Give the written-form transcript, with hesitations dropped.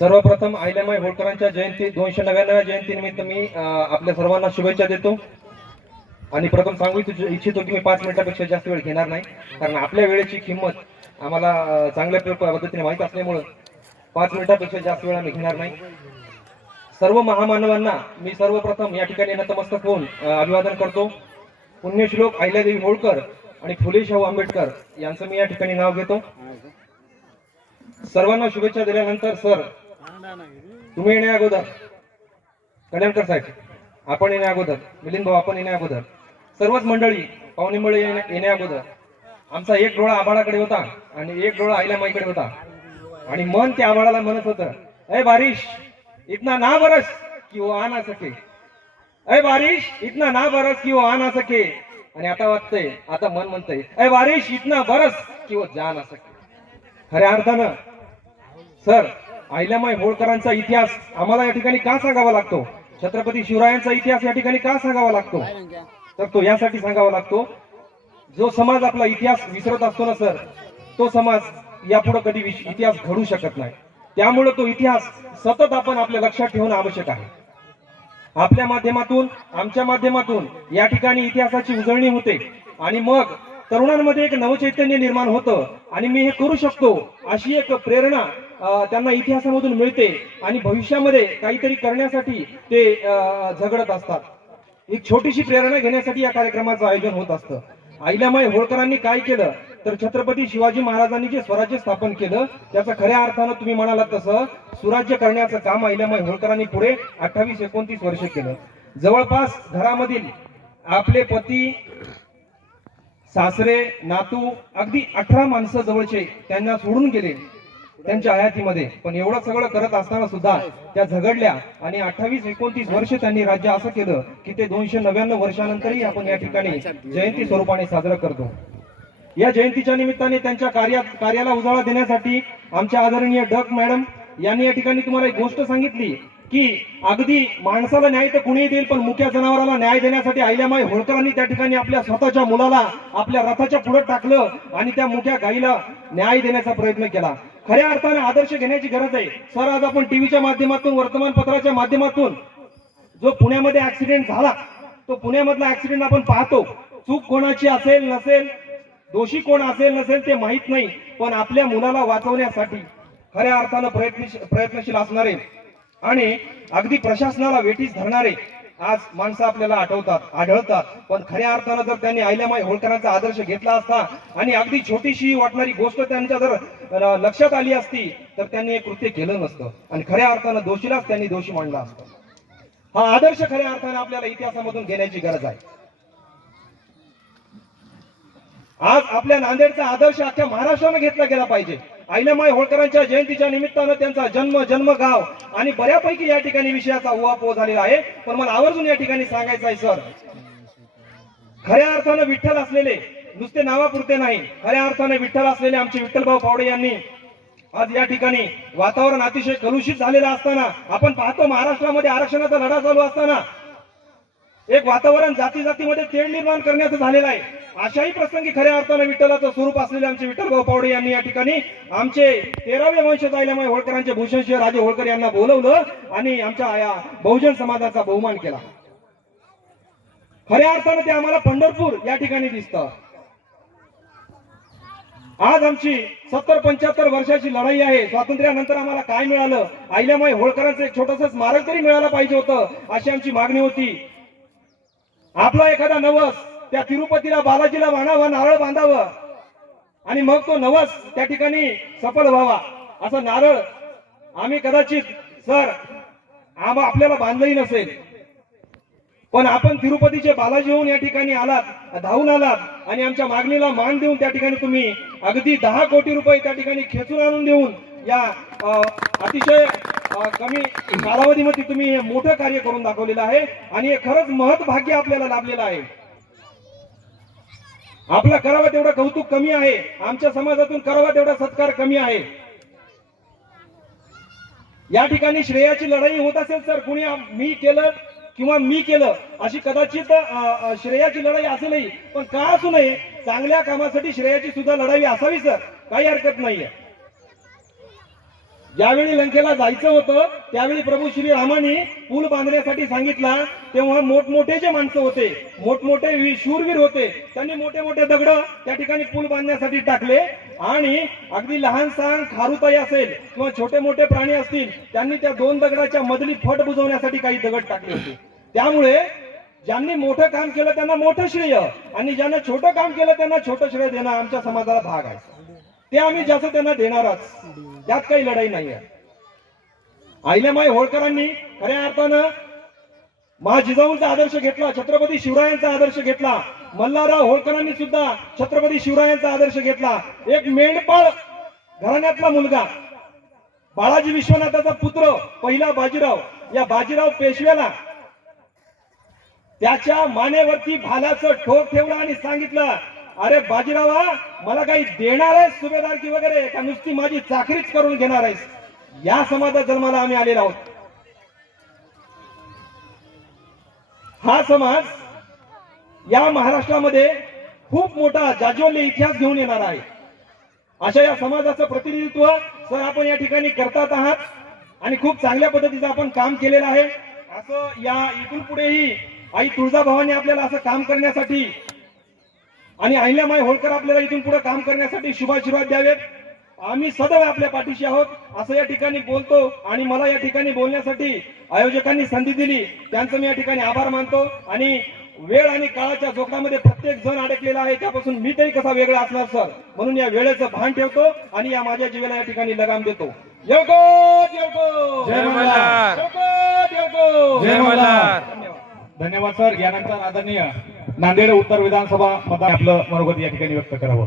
सर्वप्रथम अहिल्यामाई होळकरांच्या जयंती 299व्या जयंतीनिमित्त मी आपल्या सर्वांना शुभेच्छा देतो आणि प्रथम सांगू इच्छितो की मी 5 मिनिटापेक्षा जास्त वेळ घेणार नाही, कारण आपल्या वेळेची किंमत आम्हाला चांगल्या पद्धतीने माहीत असल्यामुळे 5 मिनिटापेक्षा जास्त वेळ आम्ही घेणार नाही। सर्व महामानवांना मी सर्वप्रथम या ठिकाणी नतमस्तक होऊन अभिवादन करतो। पुण्यश्लोक अहिल्यादेवी होळकर आणि फुले शाहू आंबेडकर यांचं मी या ठिकाणी नाव घेतो। सर्वांना शुभेच्छा दिल्यानंतर सर तुम्ही येण्या अगोदर, कल्याणकर साहेब आपण येण्या अगोदर, मिलिंद भाऊ आपण येण्या अगोदर, सर्वच मंडळी पाहुणे मंडळी येण्या अगोदर आमचा एक डोळा आभाळाकडे होता आणि एक डोळा अहिल्यामाईकडे होता आणि मन त्या आभाळाला म्हणत होतं, ए बारिश इतना ना बरस कि वो आ ना सके, ए बारिश इतना ना बरस कि वो आ ना सके। आणि आता वाटतंय, आता मन म्हणतंय, ए बारिश इतना बरस कि वो जा ना सके। खऱ्या अर्थानं सर अहिल्यामाई होळकरांचा इतिहास आम्हाला या ठिकाणी का सांगावा लागतो, छत्रपती शिवरायांचा इतिहास या ठिकाणी का सांगावा लागतो, तर तो यासाठी सांगावा लागतो, जो समाज आपला इतिहास विसरत असतो ना सर, तो समाज यापुढे कधी इतिहास घडू शकत नाही। त्यामुळे तो इतिहास सतत आपण आपल्या लक्षात ठेवणं आवश्यक आहे। आपल्या माध्यमातून, आमच्या माध्यमातून या ठिकाणी इतिहासाची उजळणी होते आणि मग तरुणांमध्ये एक नवचैतन्य निर्माण होतं आणि मी हे करू शकतो अशी एक प्रेरणा त्यांना इतिहासामधून मिळते आणि भविष्यामध्ये काहीतरी करण्यासाठी ते झगडत असतात। एक छोटीशी प्रेरणा घेण्यासाठी या कार्यक्रमाचं आयोजन होत असतं। अहिल्यामाई होळकरांनी काय केलं तर छत्रपती शिवाजी महाराजांनी जे स्वराज्य स्थापन केलं त्याचं खऱ्या अर्थानं तुम्ही म्हणालात तसं सुराज्य करण्याचं काम अहिल्यामाई होळकरांनी पुढे 28-29 वर्ष केलं। जवळपास घरामधील आपले पती, सासरे, नातू अगदी 18 माणसं जवळचे त्यांना सोडून गेले त्यांच्या हयातीमध्ये, पण एवढं सगळं करत असताना सुद्धा त्या झगडल्या आणि 28-29 वर्ष त्यांनी राज्य असं केलं की ते 299 वर्षानंतरही आपण या ठिकाणी जयंती स्वरूपाने साजरा करतो। या जयंतीच्या निमित्ताने त्यांच्या कार्याला उजाळा देण्यासाठी आमच्या आदरणीय डक मॅडम यांनी या ठिकाणी तुम्हाला एक गोष्ट सांगितली की अगदी माणसाला न्याय तर कुणीही देईल, पण मुक्या जनावराला न्याय देण्यासाठी अहिल्यामाई होळकरांनी त्या ठिकाणी आपल्या स्वतःच्या मुलाला आपल्या रथाच्या पुढे टाकलं आणि त्या मुक्या गाईला न्याय देण्याचा प्रयत्न केला। खऱ्या अर्थाने आदर्श घेण्याची गरज आहे। सर आज आपण टीव्हीच्या माध्यमातून, वर्तमानपत्राच्या माध्यमातून जो पुण्यामध्ये ऍक्सिडेंट झाला तो पुण्यामधला ऍक्सिडेंट आपण पाहतो। चूक कोणाची असेल नसेल, दोषी कोण असेल नसेल ते माहित नाही, पण आपल्या मुलाला वाचवण्यासाठी खऱ्या अर्थानं प्रयत्नशील असणारे आणि अगदी प्रशासनाला वेठीस धरणारे आज माणसं आपल्याला आढळतात। पण खऱ्या अर्थानं जर त्यांनी अहिल्यामाई होळकरांचा आदर्श घेतला असता आणि अगदी छोटीशी वाटणारी गोष्ट त्यांच्या जर लक्षात आली असती तर त्यांनी हे कृत्य केलं नसतं आणि खऱ्या अर्थानं दोषीलाच त्यांनी दोषी मानला असतं। हा आदर्श खऱ्या अर्थानं आपल्याला इतिहासामधून घेण्याची गरज आहे। आज आपल्या नांदेडचा आदर्श अख्ख्या महाराष्ट्राने घेतला गेला पाहिजे। अहिल्यामाई होळकरांच्या जयंतीच्या निमित्तानं त्यांचा जन्मगाव आणि बऱ्यापैकी या ठिकाणी विषयाचा उहापोह झालेला आहे, पण मला आवर्जून या ठिकाणी सांगायचं आहे सर, खऱ्या अर्थानं विठ्ठल असलेले, नुसते नावापुरते नाही, खऱ्या अर्थाने विठ्ठल असलेले आमचे विठ्ठलभाऊ पावडे यांनी आज या ठिकाणी वातावरण अतिशय कलुषित झालेलं असताना, आपण पाहतो महाराष्ट्रामध्ये आरक्षणाचा लढा चालू असताना एक वातावरण जातीमध्ये तेढ निर्माण करण्याचं झालेलं आहे। अशाही प्रसंगी खऱ्या अर्थानं विठ्ठलाचं स्वरूप असलेले आमचे विठ्ठलभाऊ पावडे यांनी या ठिकाणी आमचे 13वे वंशज अहिल्यामाई होळकरांचे भूषणसिंह राजे होळकर यांना बोलवलं आणि आमच्या या बहुजन समाजाचा बहुमान केला। खऱ्या अर्थानं ते आम्हाला पंढरपूर या ठिकाणी दिसतं। आज आमची 70-75 वर्षाची लढाई आहे। स्वातंत्र्यानंतर आम्हाला काय मिळालं, अहिल्यामाई होळकरांचं एक छोटंसं स्मारक तरी मिळायला पाहिजे होतं अशी आमची मागणी होती। आपला एखादा नवस त्या तिरुपतीला बालाजीला वाणावा, नारळ बांधावं आणि मग तो नवस त्या ठिकाणी सफल व्हावा, असं नारळ आम्ही कदाचित सर आपल्याला बांधलंही नसेल, पण आपण तिरुपतीचे बालाजी होऊन या ठिकाणी आलात, धावून आलात आणि आमच्या मागणीला मान देऊन त्या ठिकाणी तुम्ही अगदी 10 कोटी रुपये त्या ठिकाणी खेचून आणून देऊन या अतिशय कमी कालावधीमध्ये तुम्ही हे मोठं कार्य करून दाखवलेलं आहे आणि हे खरंच महत् भाग्य आपल्याला लाभलेलं आहे। आपला करावा तेवढं कौतुक कमी आहे, आमच्या समाजातून करावा तेवढा सत्कार कमी आहे। या ठिकाणी श्रेयाची लढाई होत असेल तर कुणी मी केलं किंवा मी केलं अशी कदाचित श्रेयाची लढाई असेलही, पण का असू नये, चांगल्या कामासाठी श्रेयाची सुद्धा लढाई असावी सर, काही हरकत नाहीये। ज्यावेळी लंकेला जायचं होतं त्यावेळी प्रभू श्रीरामाने पूल बांधण्यासाठी सांगितला, तेव्हा मोठमोठे जे माणसं होते, मोठमोठे शूरवीर होते, त्यांनी मोठे मोठे दगड त्या ठिकाणी पूल बांधण्यासाठी टाकले आणि अगदी लहान सहान खारुताई असेल किंवा छोटे मोठे प्राणी असतील, त्यांनी त्या 2 दगडाच्या मधली फट बुजवण्यासाठी काही दगड टाकले होते. त्यामुळे ज्यांनी मोठं काम केलं त्यांना मोठं श्रेय आणि ज्यांना छोटं काम केलं त्यांना छोटं श्रेय देणं आमच्या समाजाला भाग आहे. ते आम्ही जास्त त्यांना देणारच, त्यात काही लढाई नाही आहे. अहिल्यामाई होळकरांनी खऱ्या अर्थानं महाजिजाऊंचा आदर्श घेतला, छत्रपती शिवरायांचा आदर्श घेतला. मल्हारराव होळकरांनी सुद्धा छत्रपती शिवरायांचा आदर्श घेतला. एक मेंढपाळ घराण्यातला मुलगा, बाळाजी विश्वनाथाचा पुत्र पहिला बाजीराव, या बाजीराव पेशव्याला त्याच्या मानेवरती भालाचं ठोक ठेवलं आणि सांगितलं, अरे बाजीरावा, मला काही देणार आहेस सुभेदार की वगैरे, का नुसती माझी चाकरीच करून घेणार आहेस? या समाजात जन्माला आम्ही आलेलो आहोत. हा समाज या महाराष्ट्रामध्ये खूप मोठा जाज्वल्य इतिहास घेऊन येणार आहे. अशा या समाजाचं प्रतिनिधित्व सर आपण या ठिकाणी करतात आहात आणि खूप चांगल्या पद्धतीचं आपण काम केलेलं आहे. असं या इथून पुढेही आई तुळजाभवानी आपल्याला असं काम करण्यासाठी आणि अहिल्यामाई होळकर आपल्याला इथून पुढे काम करण्यासाठी शुभाशीर्वाद द्यावेत. आम्ही सदैव आपल्या पाठीशी आहोत असं या ठिकाणी बोलतो आणि मला या ठिकाणी बोलण्यासाठी आयोजकांनी संधी दिली त्यांचं मी या ठिकाणी आभार मानतो. आणि वेळ आणि काळाच्या जोखडामध्ये प्रत्येक जण अडकलेला आहे, त्यापासून मी तरी कसा वेगळा असणार सर, म्हणून या वेळेचं भान ठेवतो आणि या माझ्या जीवाला या ठिकाणी लगाम देतो. जय मल्हार. जय मल्हार. धन्यवाद सर. यानंतर आदरणीय नांदेड उत्तर विधानसभा मतदार आपलं मनोगत या ठिकाणी व्यक्त करावं.